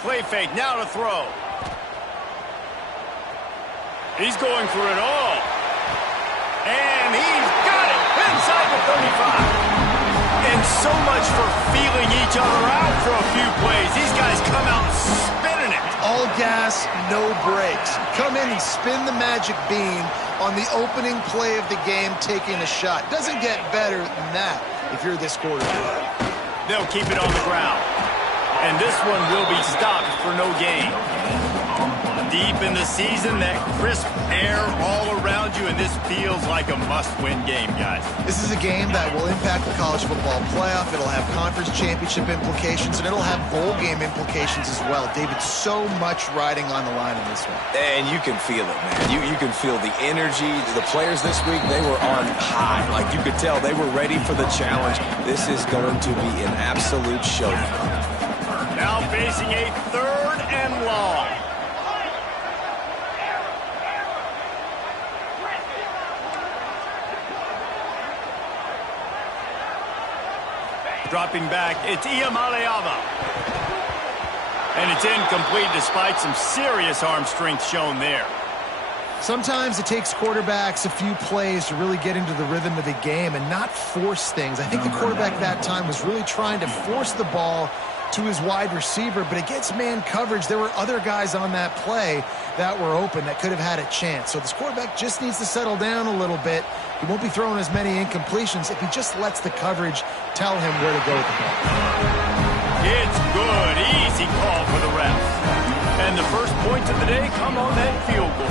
play fake. Now to throw. He's going for it all. And he's got it inside the 35. And so much for feeling each other out for a few plays. These guys come out spinning it. All gas, no brakes. Come in and spin the magic bean on the opening play of the game, taking a shot. Doesn't get better than that if you're this quarterback. They'll keep it on the ground. And this one will be stopped for no gain. Deep in the season, that crisp air all around you, and this feels like a must-win game, guys. This is a game that will impact the college football playoff. It'll have conference championship implications, and it'll have bowl game implications as well. David, so much riding on the line in this one. And you can feel it, man. You can feel the energy. The players this week, they were on high. Like you could tell, they were ready for the challenge. This is going to be an absolute showdown. Now facing a 3rd and long. Dropping back, it's Iamaleava. And it's incomplete despite some serious arm strength shown there. Sometimes it takes quarterbacks a few plays to really get into the rhythm of the game and not force things. I think the quarterback that time was really trying to force the ball to his wide receiver, but against man coverage, there were other guys on that play that were open that could have had a chance. So this quarterback just needs to settle down a little bit. He won't be throwing as many incompletions if he just lets the coverage tell him where to go with the ball. It's good. Easy call for the refs. And the first points of the day come on that field goal.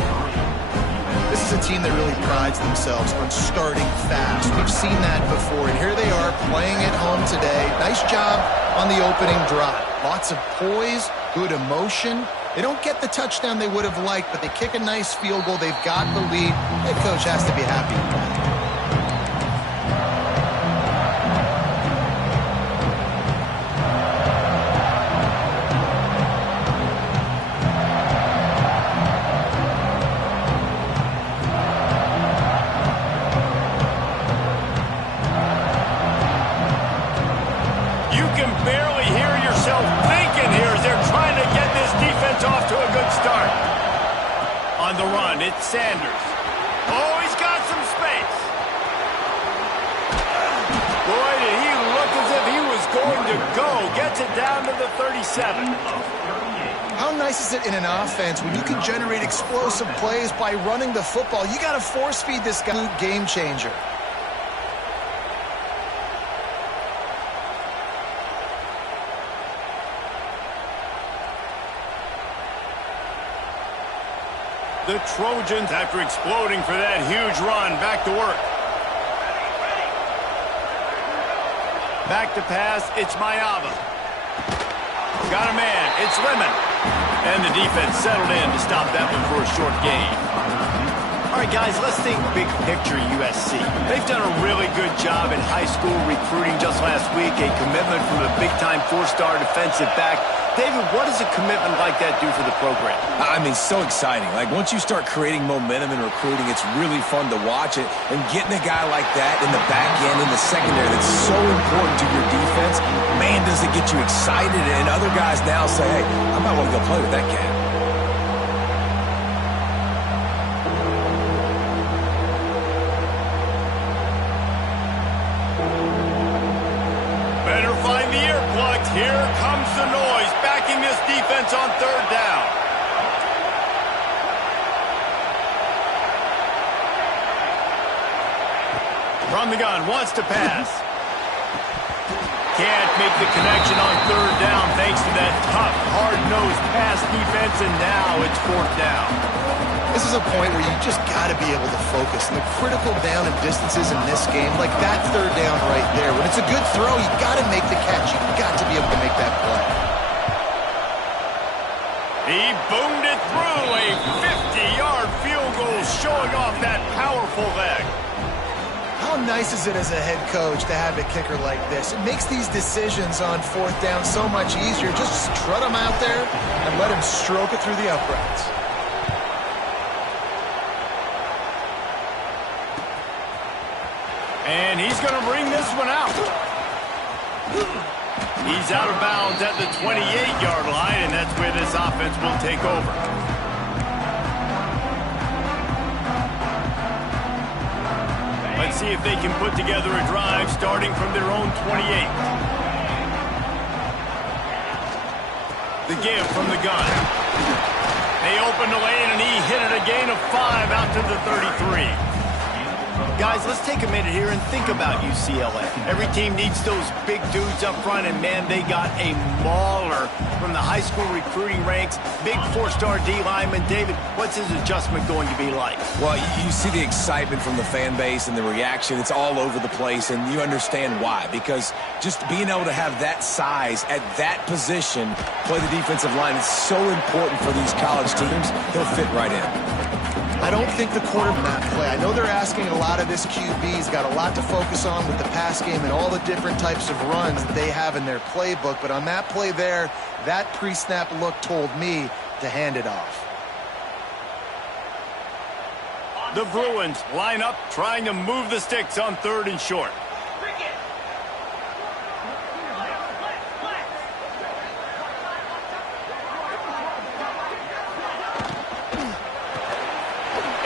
This is a team that really prides themselves on starting fast. We've seen that before, and here they are playing at home today. Nice job on the opening drive. Lots of poise, good emotion. They don't get the touchdown they would have liked, but they kick a nice field goal. They've got the lead. Head coach has to be happy with that. On the run, it's Sanders. Oh, he's got some space. Boy, did he look as if he was going to go. Gets it down to the 37. How nice is it in an offense when you can generate explosive plays by running the football? You got to force feed this guy. Game changer. The Trojans, after exploding for that huge run, back to work. Back to pass, it's Mayava. Got a man, it's Lemon. And the defense settled in to stop that one for a short gain. All right, guys, let's think big picture USC. They've done a really good job in high school recruiting just last week, a commitment from a big-time 4-star defensive back. David, what does a commitment like that do for the program? I mean, so exciting. Like, once you start creating momentum in recruiting, it's really fun to watch it. And getting a guy like that in the back end, in the secondary, that's so important to your defense, man, does it get you excited. And other guys now say, hey, I might want to go play with that cat. Better find the earplugs. Here comes the noise, backing this defense on 3rd down. From the gun, wants to pass. Can't make the connection on 3rd down thanks to that tough, hard-nosed pass defense, and now it's 4th down. This is a point where you just got to be able to focus. The critical down and distances in this game, like that 3rd down right there. When it's a good throw, you got to make the catch. You got to be able to make that play. He boomed it through, a 50-yard field goal showing off that powerful leg. How nice is it as a head coach to have a kicker like this? It makes these decisions on 4th down so much easier. Just strut him out there and let him stroke it through the uprights. And he's going to bring this one out. He's out of bounds at the 28-yard line, and that's where this offense will take over. Let's see if they can put together a drive starting from their own 28. The give from the gun. They opened the lane, and he hit it a gain of 5 out to the 33. Guys, let's take a minute here and think about UCLA. Every team needs those big dudes up front, and, man, they got a mauler from the high school recruiting ranks. Big 4-star D lineman. David, what's his adjustment going to be like? Well, you see the excitement from the fan base and the reaction. It's all over the place, and you understand why. Because just being able to have that size at that position, play the defensive line, is so important for these college teams. He'll fit right in. I don't think the quarterback that play. I know they're asking a lot of this QB. He's got a lot to focus on with the pass game and all the different types of runs that they have in their playbook. But on that play there, that pre-snap look told me to hand it off. The Bruins line up, trying to move the sticks on 3rd and short.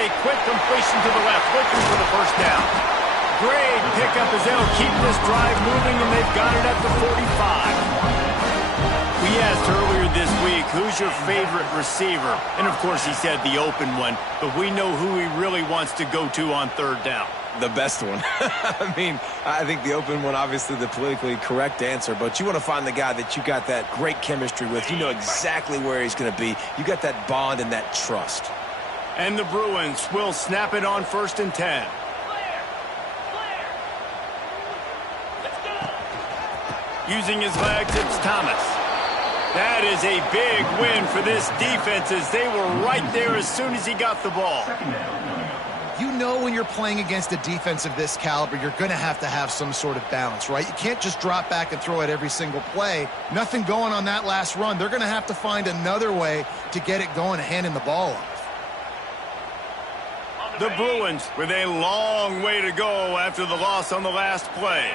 A quick completion to the left, looking for the first down. Great pickup as they'll keep this drive moving, and they've got it at the 45. We asked earlier this week, who's your favorite receiver? And, of course, he said the open one, but we know who he really wants to go to on 3rd down. The best one. I mean, I think the open one, obviously the politically correct answer, but you want to find the guy that you got that great chemistry with. You know exactly where he's going to be. You got that bond and that trust. And the Bruins will snap it on 1st and 10. Using his legs, it's Thomas. That is a big win for this defense, as they were right there as soon as he got the ball. You know when you're playing against a defense of this caliber, you're going to have some sort of balance, right? You can't just drop back and throw it every single play. Nothing going on that last run. They're going to have to find another way to get it going, handing the ball off. The Bruins with a long way to go after the loss on the last play.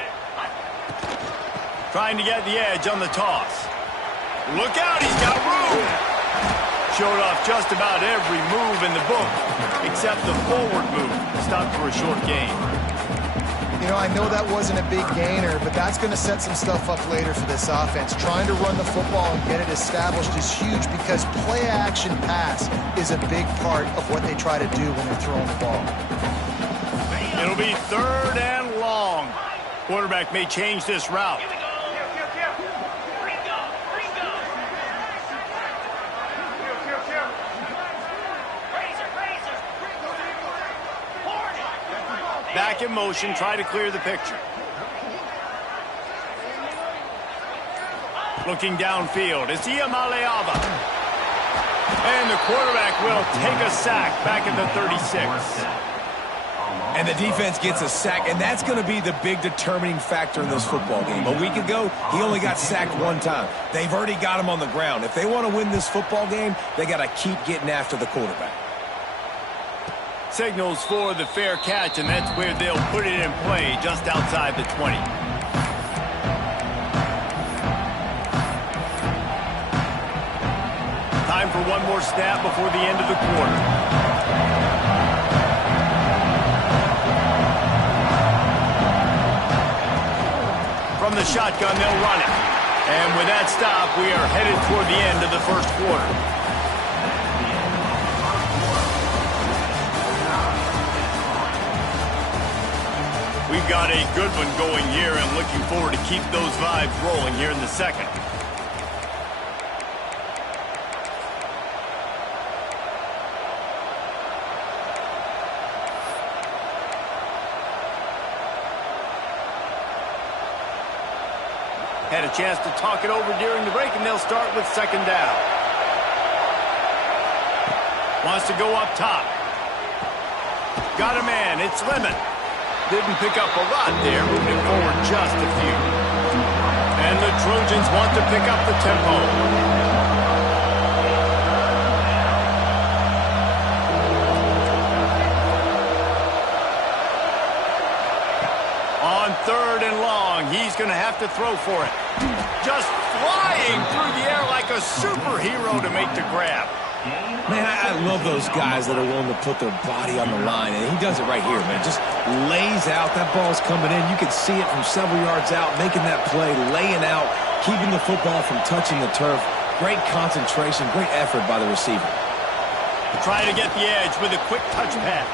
Trying to get the edge on the toss. Look out, he's got room. Showed off just about every move in the book, except the forward move. Stopped for a short gain. You know, I know that wasn't a big gainer, but that's going to set some stuff up later for this offense. Trying to run the football and get it established is huge, because play-action pass is a big part of what they try to do when they're throwing the ball. It'll be 3rd and long. Quarterback may change this route. Back in motion, try to clear the picture. Looking downfield, it's Iamaleava. And the quarterback will take a sack back at the 36. And the defense gets a sack, and that's going to be the big determining factor in this football game. A week ago, he only got sacked 1 time. They've already got him on the ground. If they want to win this football game, they got to keep getting after the quarterback. Signals for the fair catch, and that's where they'll put it in play, just outside the 20. Time for one more snap before the end of the quarter. From the shotgun, they'll run it. And with that stop, we are headed toward the end of the first quarter. We've got a good one going here, and looking forward to keep those vibes rolling here in the second. Had a chance to talk it over during the break, and they'll start with 2nd down. Wants to go up top. Got a man, it's Lemon. Didn't pick up a lot there, moving forward just a few. And the Trojans want to pick up the tempo. On 3rd and long, and he's going to have to throw for it. Just flying through the air like a superhero to make the grab. Man, I love those guys that are willing to put their body on the line, and he does it right here, man. Just lays out. That ball's coming in. You can see it from several yards out, making that play, laying out, keeping the football from touching the turf. Great concentration, great effort by the receiver. Trying to get the edge with a quick touch pass.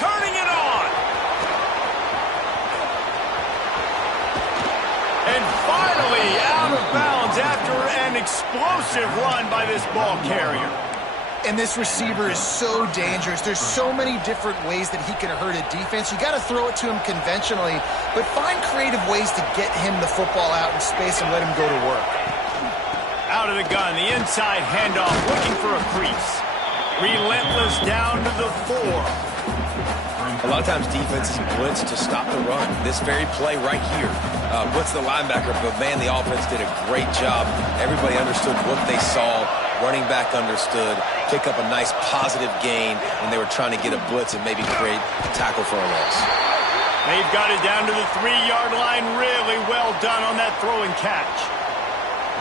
Turning it on. And finally out of bounds after an explosive run by this ball carrier. And this receiver is so dangerous. There's so many different ways that he can hurt a defense. You got to throw it to him conventionally, but find creative ways to get him the football out in space and let him go to work. Out of the gun, the inside handoff, looking for a crease. Relentless down to the 4. A lot of times defenses blitz to stop the run. This very play right here blitz the linebacker, but man, the offense did a great job. Everybody understood what they saw. Running back understood. Pick up a nice positive gain when they were trying to get a blitz and maybe create a tackle for a loss. They've got it down to the 3-yard line. Really well done on that throw and catch.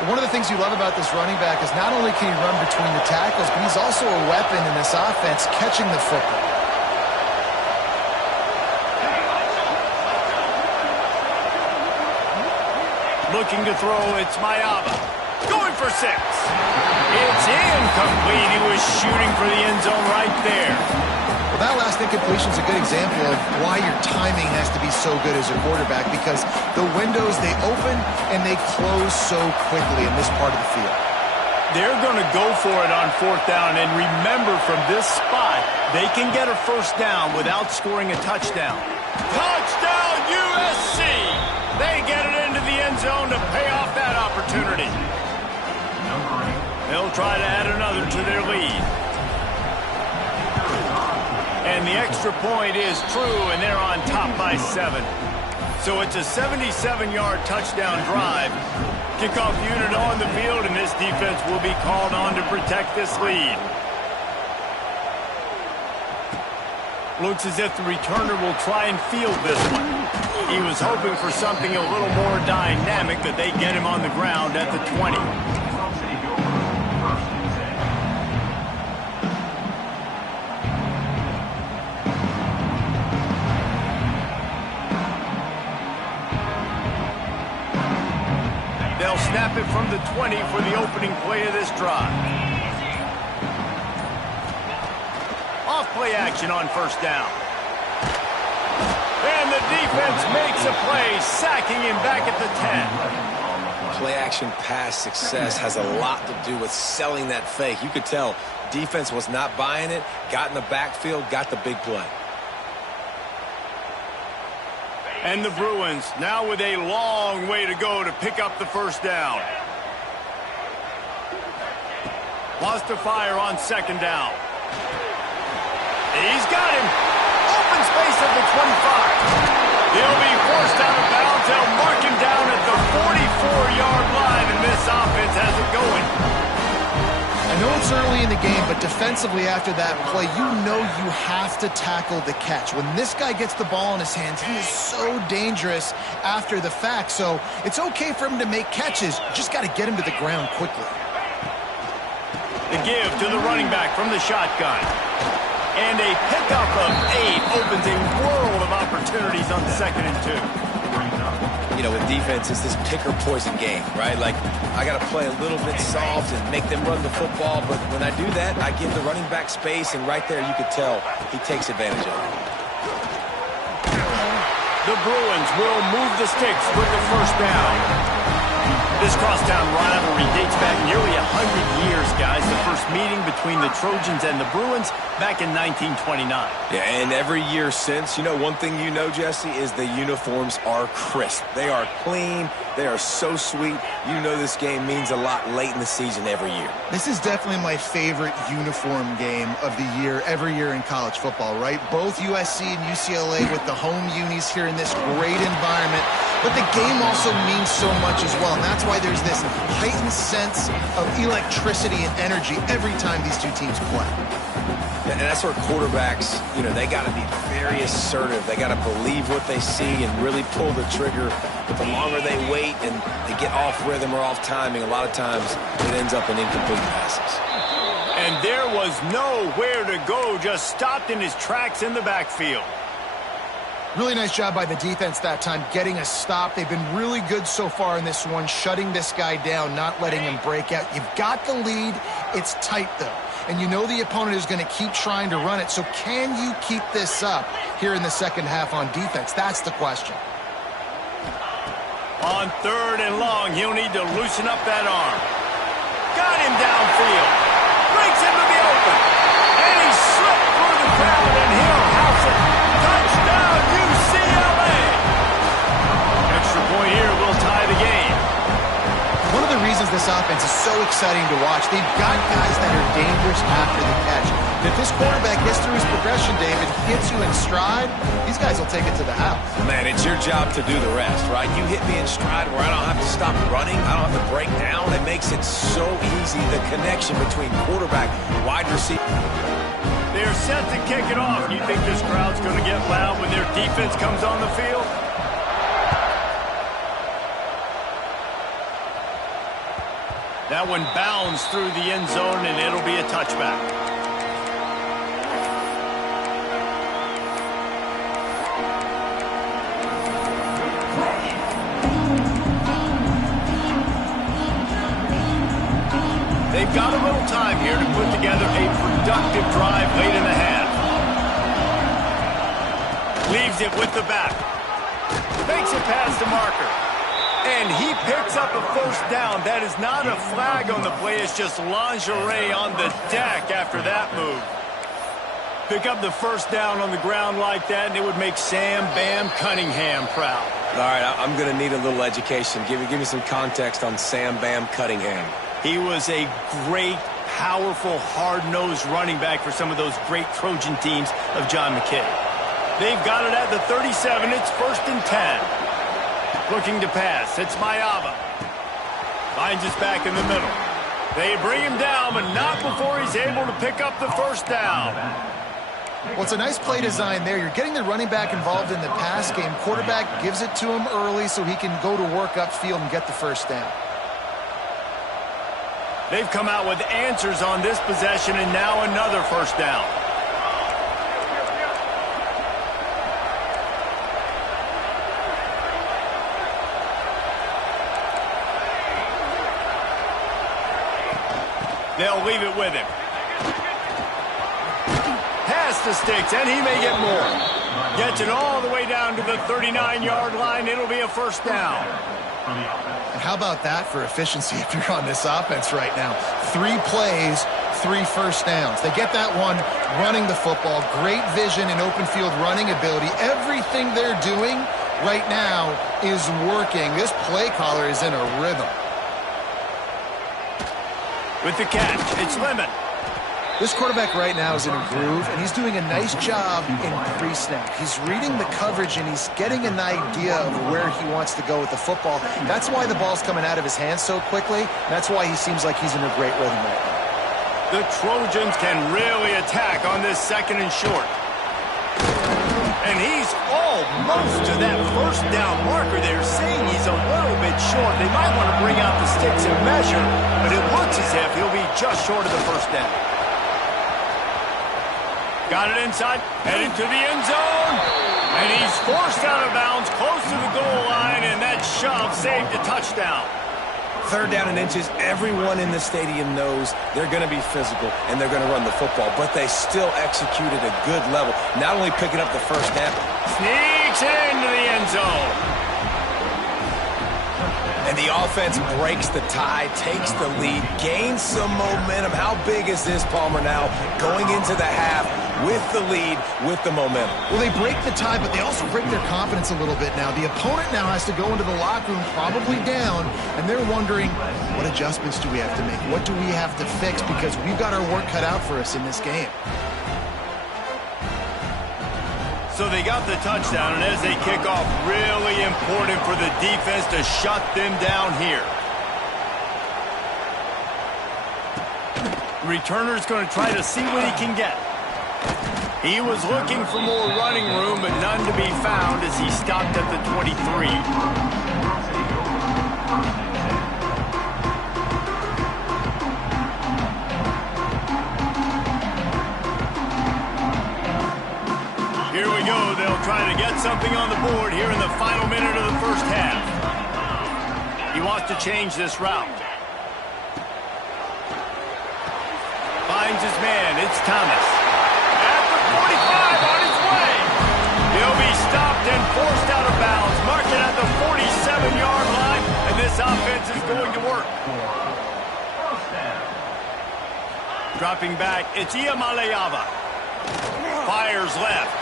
One of the things you love about this running back is not only can he run between the tackles, but he's also a weapon in this offense catching the football. Looking to throw, it's Mayaba. Going for 6. It's incomplete. He was shooting for the end zone right there. Well, that last incompletion is a good example of why your timing has to be so good as a quarterback, because the windows, they open and they close so quickly in this part of the field. They're going to go for it on 4th down, and remember, from this spot, they can get a first down without scoring a touchdown. Touchdown, USC! They get it into the end zone to pay off that opportunity. They'll try to add another to their lead. And the extra point is true, and they're on top by 7. So it's a 77-yard touchdown drive. Kickoff unit on the field, and this defense will be called on to protect this lead. Looks as if the returner will try and field this one. He was hoping for something a little more dynamic, but they get him on the ground at the 20. They'll snap it from the 20 for the opening play of this drive. Off play action on 1st down. And the defense makes a play, sacking him back at the 10. Play action pass success has a lot to do with selling that fake. You could tell defense was not buying it, got in the backfield, got the big play. And the Bruins now with a long way to go to pick up the first down. Lost to fire on 2nd down. He's got him. Open space at the 25. He'll be forced out of bounds. They'll mark him down at the 44-yard line, and this offense has it going. I know it's early in the game, but defensively after that play, you know you have to tackle the catch. When this guy gets the ball in his hands, he is so dangerous after the fact. So it's okay for him to make catches. You just got to get him to the ground quickly. The give to the running back from the shotgun. And a pickup of 8 opens a world of opportunities on 2nd and 2. You know, with defense, it's this pick-or-poison game, right? Like, I got to play a little bit soft and make them run the football, but when I do that, I give the running back space, and right there you could tell he takes advantage of it. The Bruins will move the sticks with the first down. This crosstown rivalry dates back nearly 100 years, guys. The first meeting between the Trojans and the Bruins back in 1929. Yeah, and every year since, you know, one thing you know, Jesse, is the uniforms are crisp. They are clean. They are so sweet. You know this game means a lot late in the season every year. This is definitely my favorite uniform game of the year, every year in college football, right? Both USC and UCLA with the home unis here in this great environment. But the game also means so much as well, and that's why there's this heightened sense of electricity and energy every time these two teams play. And that's where quarterbacks, they got to be very assertive. They got to believe what they see and really pull the trigger. But the longer they wait and they get off rhythm or off timing, a lot of times it ends up in incomplete passes. And there was nowhere to go, just stopped in his tracks in the backfield. Really nice job by the defense that time, getting a stop. They've been really good so far in this one, shutting this guy down, not letting him break out. You've got the lead. It's tight, though. And you know the opponent is going to keep trying to run it. So can you keep this up here in the second half on defense? That's the question. On 3rd and long, he'll need to loosen up that arm. Got him downfield. Breaks into the open. And he slipped through the crowd, and he'll house it. Touchdown, UCLA. Extra point here will tie the game. One of the reasons this offense is so exciting to watch, they've got guys that are dangerous after the catch. If this quarterback gets through his progression, David, gets you in stride, these guys will take it to the house. Man, it's your job to do the rest, right? You hit me in stride where I don't have to stop running. I don't have to break down. It makes it so easy, the connection between quarterback, wide receiver. They're set to kick it off. You think this crowd's going to get loud when their defense comes on the field? That one bounds through the end zone, and it'll be a touchback. They've got a little time here to put together a productive drive late in the half. Leaves it with the back. Makes it past the marker. And he picks up a first down. That is not a flag on the play. It's just lingerie on the deck after that move. Pick up the first down on the ground like that, and it would make Sam Bam Cunningham proud. All right, I'm going to need a little education. Give me some context on Sam Bam Cunningham. He was a great, powerful, hard-nosed running back for some of those great Trojan teams of John McKay. They've got it at the 37. It's 1st and 10. Looking to pass. It's Mayava. Finds his back in the middle. They bring him down, but not before he's able to pick up the first down. Well, it's a nice play design there. You're getting the running back involved in the pass game. Quarterback gives it to him early so he can go to work upfield and get the first down. They've come out with answers on this possession, and now another first down. They'll leave it with him. Pass the sticks, and he may get more. Gets it all the way down to the 39-yard line. It'll be a first down. And how about that for efficiency if you're on this offense right now? 3 plays, 3 first downs. They get that one running the football. Great vision and open field running ability. Everything they're doing right now is working. This play caller is in a rhythm. With the catch, it's Lemon. This quarterback right now is in a groove, and he's doing a nice job in pre-snap. He's reading the coverage, and he's getting an idea of where he wants to go with the football. That's why the ball's coming out of his hands so quickly. That's why he seems like he's in a great rhythm right now. The Trojans can really attack on this 2nd and short. And he's almost to that first down marker. They're saying he's a little bit short. They might want to bring out the sticks and measure, but it looks as if he'll be just short of the first down. Got it inside, heading to the end zone. And he's forced out of bounds, close to the goal line, and that shove saved a touchdown. 3rd down and inches, everyone in the stadium knows they're going to be physical and they're going to run the football, but they still execute at a good level. Not only picking up the first down, sneaks it into the end zone. And the offense breaks the tie, takes the lead, gains some momentum. How big is this, Palmer, now going into the half with the lead, with the momentum? Well, they break the tie, but they also break their confidence a little bit now. The opponent now has to go into the locker room probably down, and they're wondering, what adjustments do we have to make? What do we have to fix? Because we've got our work cut out for us in this game. So they got the touchdown, and as they kick off, really important for the defense to shut them down here. Returner's going to try to see what he can get. He was looking for more running room, but none to be found as he stopped at the 23. Here we go. They'll try to get something on the board here in the final minute of the first half. He wants to change this route. Finds his man. It's Thomas. At the 45 on his way. He'll be stopped and forced out of bounds. Marked it at the 47-yard line, and this offense is going to work. Dropping back, it's Iamaleava. Fires left.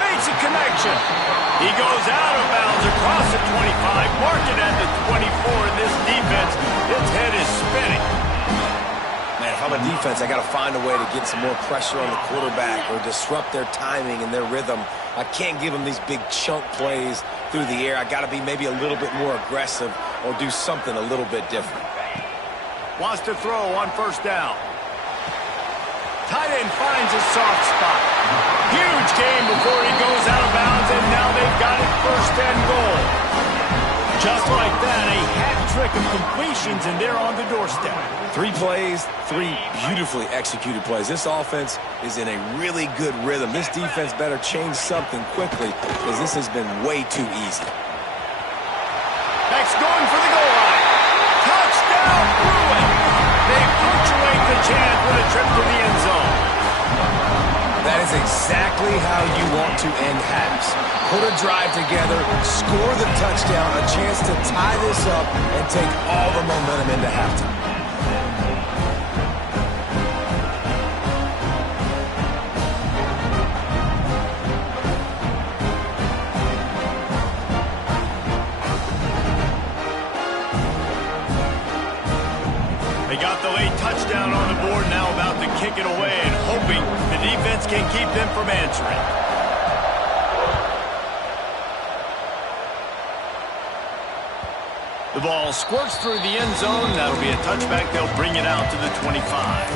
Makes a connection. He goes out of bounds across the 25, marked it at the 24, and this defense, its head is spinning. Man, if I'm a defense, I got to find a way to get some more pressure on the quarterback or disrupt their timing and their rhythm. I can't give them these big chunk plays through the air. I got to be maybe a little bit more aggressive or do something a little bit different. Wants to throw on first down. Tight end finds a soft spot. Huge game before he goes out of bounds, and now they've got it first and goal. Just like that, a hat trick of completions, and they're on the doorstep. 3 plays, 3 beautifully executed plays. This offense is in a really good rhythm. This defense better change something quickly because this has been way too easy. Next, going for the goal line. Touchdown, Bruin! They punctuate the chance with a trip to the end zone. That is exactly how you want to end halves. Put a drive together, score the touchdown, a chance to tie this up, and take all the momentum into halftime. They got the late touchdown on the board, now about to kick it away and hoping the defense can keep them from answering. The ball squirts through the end zone. That'll be a touchback. They'll bring it out to the 25.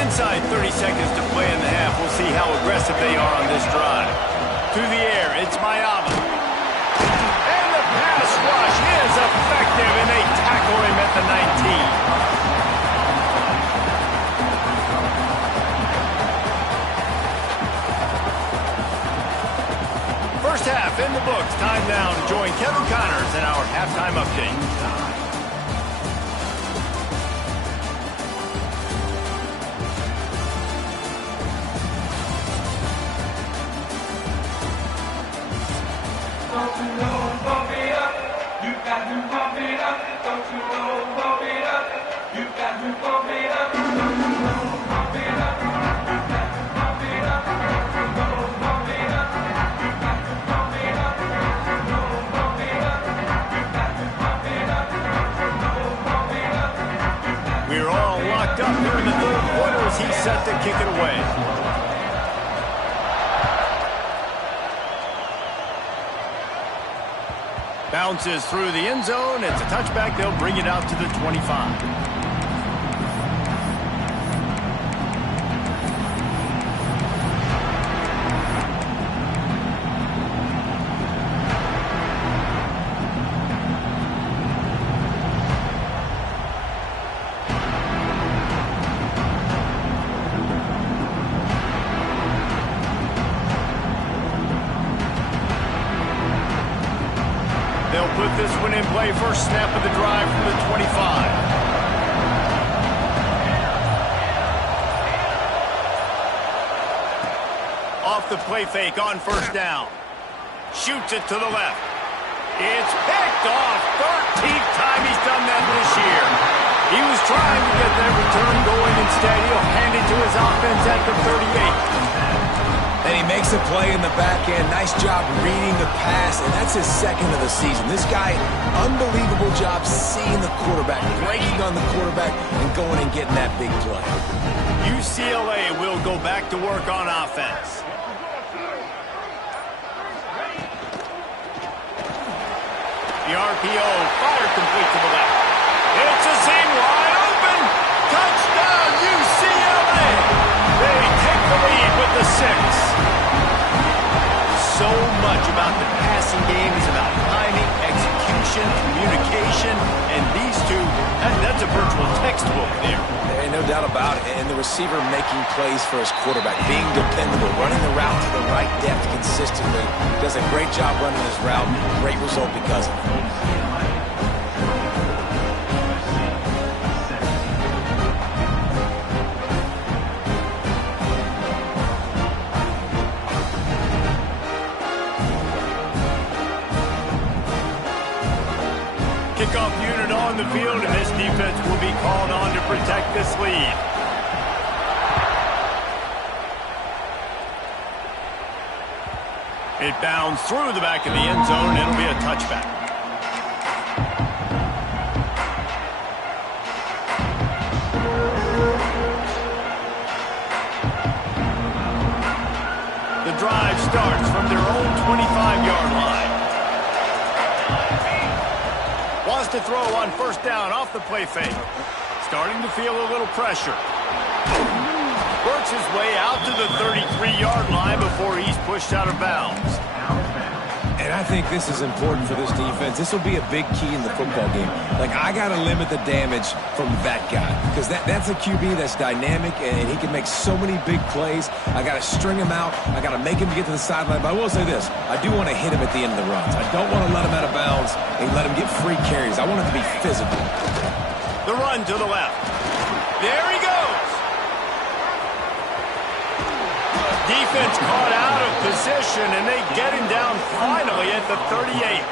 Inside 30 seconds to play in the half. We'll see how aggressive they are on this drive. To the air, it's Mayava. And the pass rush is effective, and they tackle him at the 19. First half in the books. Time now to join Kevin Connors in our halftime update. We're all locked up here in the third quarter as he's set to kick it away. Bounces through the end zone. It's a touchback. They'll bring it out to the 25. They'll put this one in play. First snap of the drive from the 25. Off the play fake on first down. Shoots it to the left. It's picked off. 13th time he's done that this year. He was trying to get that return going. Instead, he'll hand it to his offense at the 38. And he makes a play in the back end. Nice job reading the pass, and that's his second of the season. This guy, unbelievable job seeing the quarterback, breaking on the quarterback, and going and getting that big play. UCLA will go back to work on offense. The RPO, fire complete to the left. It's a seam wide open. Touchdown, UCLA. They take the lead with the 6. So much about the passing game is about timing, execution, communication, and these two, that's a virtual textbook there. There ain't no doubt about it. And the receiver making plays for his quarterback, being dependable, running the route to the right depth consistently. Does a great job running his route. Great result because of it. Kickoff unit on the field, and this defense will be called on to protect this lead. It bounds through the back of the end zone, and it'll be a touchback. The drive starts from their own 25-yard line. Wants to throw on first down off the play fake. Starting to feel a little pressure. Works his way out to the 33-yard line before he's pushed out of bounds. And I think this is important for this defense. This will be a big key in the football game. Like, I got to limit the damage from that guy because that's a QB that's dynamic, and he can make so many big plays. I got to string him out. I got to make him get to the sideline. But I will say this. I do want to hit him at the end of the runs. I don't want to let him out of bounds and let him get free carries. I want it to be physical. The run to the left. There he goes. Defense caught out of position, and they get him down finally at the 38.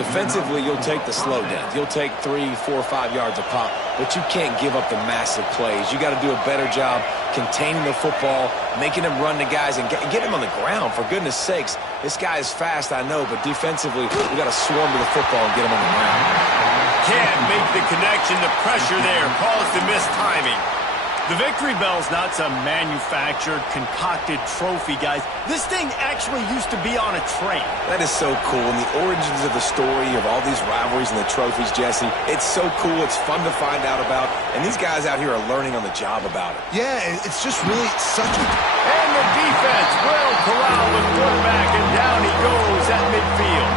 Defensively, you'll take the slow down. You'll take 3, 4, 5 yards a pop, but you can't give up the massive plays. You got to do a better job containing the football, making him run to guys, and get him on the ground, for goodness sakes. This guy is fast, I know, but defensively, we got to swarm to the football and get him on the ground. Can't make the connection. The pressure there caused the missed timing. The victory bell's not some manufactured, concocted trophy, guys. This thing actually used to be on a train. That is so cool, and the origins of the story of all these rivalries and the trophies, Jesse, it's so cool. It's fun to find out about, and these guys out here are learning on the job about it. Yeah, it's just really such a... And the defense will corral the quarterback, and down he goes at midfield.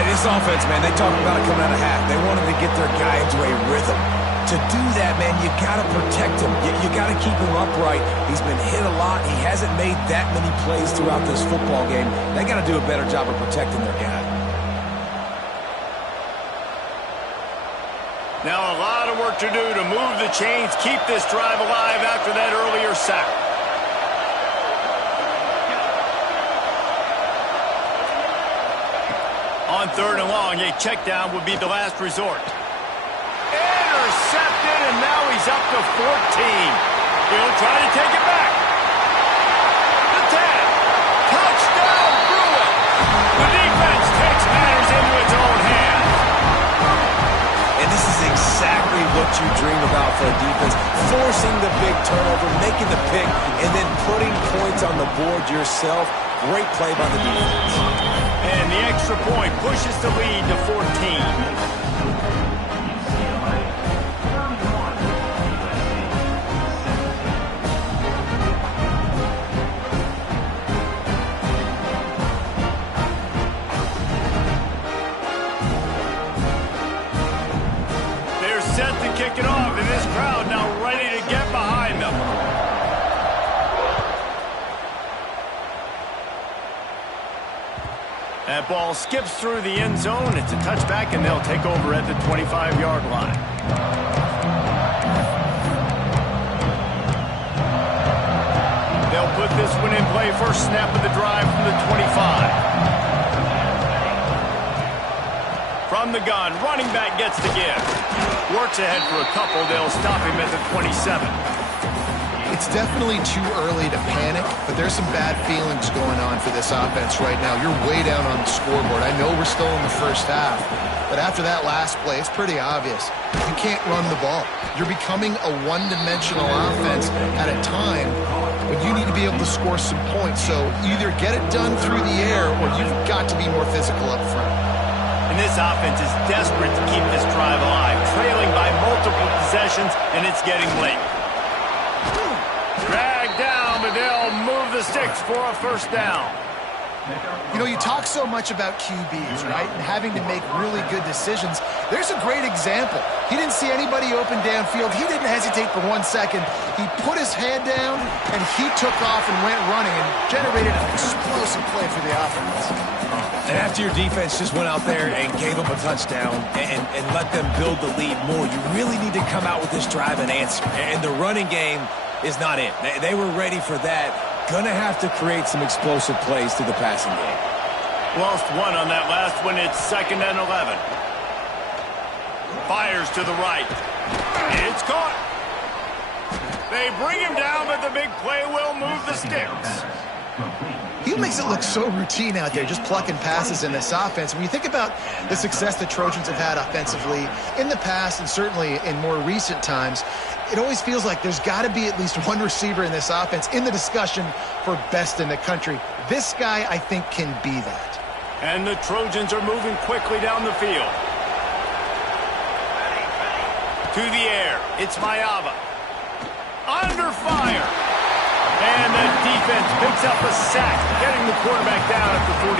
And this offense, man, they talk about it coming out of half. They wanted to get their guy into a rhythm. To do that, man, you got to protect him. You got to keep him upright. He's been hit a lot. He hasn't made that many plays throughout this football game. They got to do a better job of protecting their guy. Now a lot of work to do to move the chains, keep this drive alive after that earlier sack. On 3rd and long, a check down would be the last resort. Intercepted, and now he's up to 14. He'll try to take it back. The 10. Touchdown, Bruin. The defense takes matters into its own hands. And this is exactly what you dream about for a defense. Forcing the big turnover, making the pick, and then putting points on the board yourself. Great play by the defense. And the extra point pushes the lead to 14. Set to kick it off, and this crowd now ready to get behind them. That ball skips through the end zone. It's a touchback, and they'll take over at the 25-yard line. They'll put this one in play. First snap of the drive from the 25. From the gun, running back gets the give. Works ahead for a couple. They'll stop him at the 27. It's definitely too early to panic, but there's some bad feelings going on for this offense right now. You're way down on the scoreboard. I know we're still in the first half, but after that last play, it's pretty obvious. You can't run the ball. You're becoming a one-dimensional offense at a time when you need to be able to score some points. So either get it done through the air or you've got to be more physical up front. And this offense is desperate to keep this drive alive, trailing by multiple possessions, and it's getting late. Dragged down, but they'll move the sticks for a first down. You know, you talk so much about QBs, right, and having to make really good decisions. There's a great example. He didn't see anybody open downfield. He didn't hesitate for 1 second. He put his head down, and he took off and went running and generated an explosive play for the offense. And after your defense just went out there and gave them a touchdown and let them build the lead more, you really need to come out with this drive and answer. And the running game is not it. They were ready for that. Gonna have to create some explosive plays through the passing game. Lost one on that last one. It's 2nd and 11. Fires to the right. It's caught. They bring him down, but the big play will move the sticks. He makes it look so routine out there, just plucking passes in this offense. When you think about the success the Trojans have had offensively in the past and certainly in more recent times, it always feels like there's got to be at least one receiver in this offense in the discussion for best in the country. This guy, I think, can be that. And the Trojans are moving quickly down the field. To the air. It's Mayava. Under fire. And the defense picks up a sack, getting the quarterback down after 40